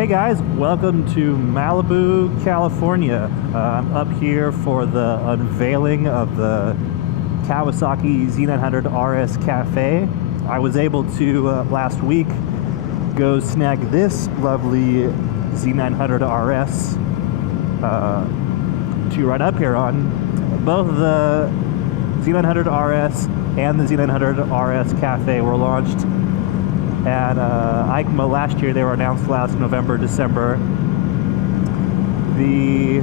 Hey guys, welcome to Malibu, California. I'm up here for the unveiling of the Kawasaki Z900RS Cafe. I was able to, last week, go snag this lovely Z900RS to ride up here on. Both the Z900RS and the Z900RS Cafe were launched at EICMA last year. They were announced last November, December. The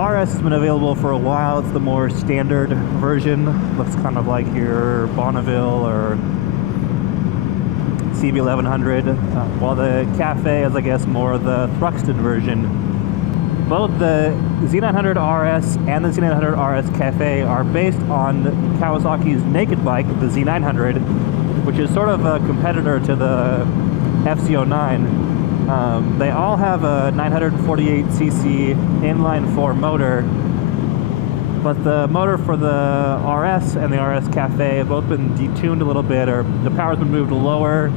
RS has been available for a while. It's the more standard version. Looks kind of like your Bonneville or CB1100, while the Cafe is, I guess, more the thrusted version. Both the Z900RS and the Z900RS Cafe are based on Kawasaki's naked bike, the Z900, which is sort of a competitor to the FC09. They all have a 948cc inline-4 motor, but the motor for the RS and the RS Cafe have both been detuned a little bit, or the power's been moved lower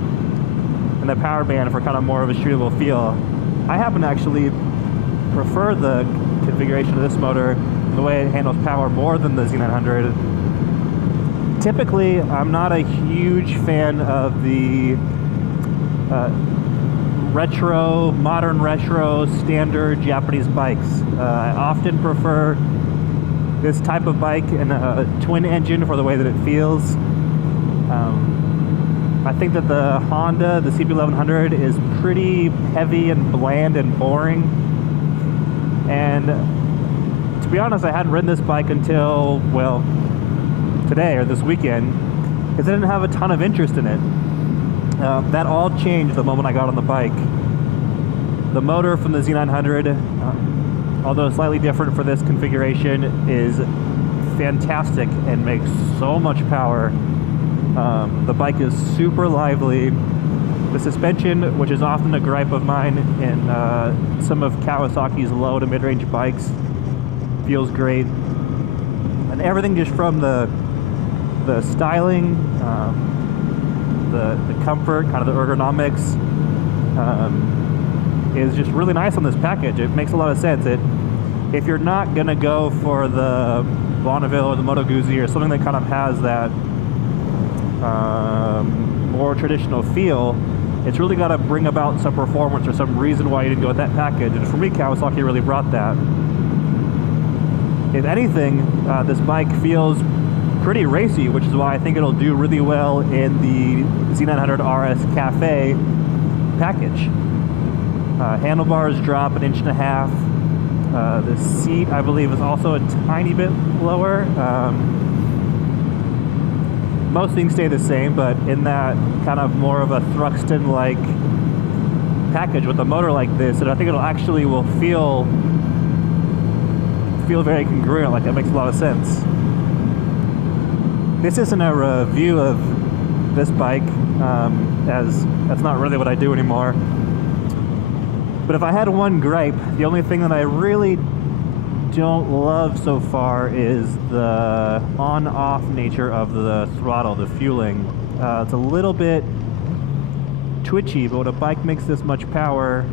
in the power band for kind of more of a shootable feel. I happen to actually prefer the configuration of this motor, the way it handles power, more than the Z900. Typically, I'm not a huge fan of the modern retro, standard Japanese bikes. I often prefer this type of bike in a twin engine for the way that it feels. I think that the Honda, the CB1100, is pretty heavy and bland and boring. And to be honest, I hadn't ridden this bike until, well, today or this weekend, because I didn't have a ton of interest in it. That all changed the moment I got on the bike. The motor from the Z900, although slightly different for this configuration, is fantastic and makes so much power. The bike is super lively. The suspension, which is often a gripe of mine in some of Kawasaki's low to mid-range bikes, feels great. And everything just from the styling, the comfort, kind of the ergonomics, is just really nice on this package. It makes a lot of sense. If you're not going to go for the Bonneville or the Moto Guzzi or something that kind of has that more traditional feel, it's really got to bring about some performance or some reason why you didn't go with that package. And for me, Kawasaki really brought that. If anything, this bike feels pretty racy, which is why I think it'll do really well in the Z900RS Cafe package. Handlebars drop 1.5 inches. The seat, I believe, is also a tiny bit lower. Most things stay the same, but in that kind of more of a Thruxton-like package with a motor like this, and I think it'll actually feel very congruent. Like, that makes a lot of sense. This isn't a review of this bike, as that's not really what I do anymore. But if I had one gripe, the only thing that I really don't love so far is the on-off nature of the throttle, the fueling. It's a little bit twitchy, but when a bike makes this much power,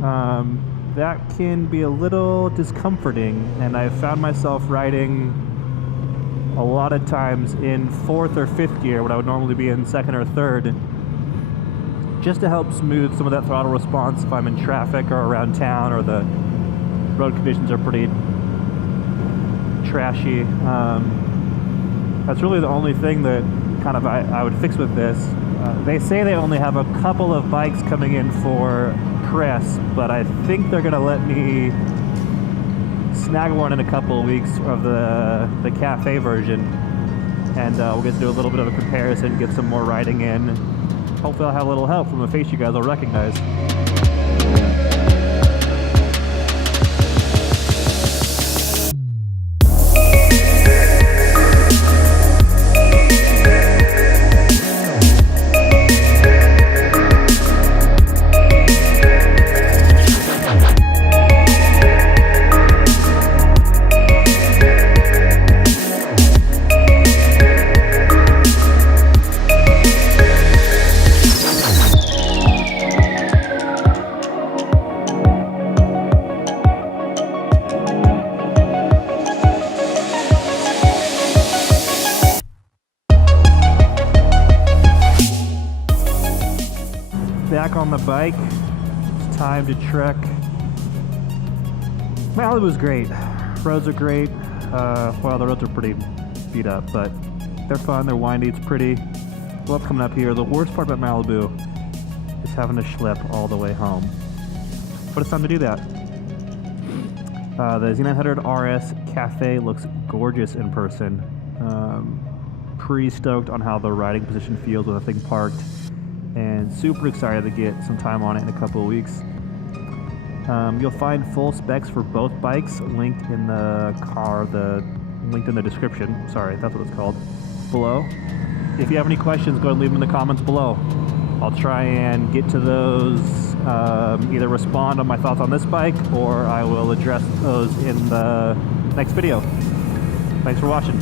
that can be a little discomforting, and I've found myself riding a lot of times in 4th or 5th gear when I would normally be in 2nd or 3rd, just to help smooth some of that throttle response if I'm in traffic or around town or the road conditions are pretty trashy. That's really the only thing that kind of I would fix with this. They say they only have a couple of bikes coming in for press, but I think they're gonna let me snag one in a couple of weeks of the Cafe version, and we'll get to do a little bit of a comparison, get some more riding in. Hopefully I'll have a little help from a face you guys will recognize. back on the bike. It's time to trek. Malibu's great. Roads are great. Well, the roads are pretty beat up, but they're fun, they're windy, it's pretty. Love coming up here. The worst part about Malibu is having to schlep all the way home. But it's time to do that. The Z900RS Cafe looks gorgeous in person. Pretty stoked on how the riding position feels with the thing parked, and super excited to get some time on it in a couple of weeks. You'll find full specs for both bikes linked in the linked in the description. Sorry, that's what it's called. Below. If you have any questions, go ahead and leave them in the comments below. I'll try and get to those, either respond on my thoughts on this bike, or I will address those in the next video. Thanks for watching.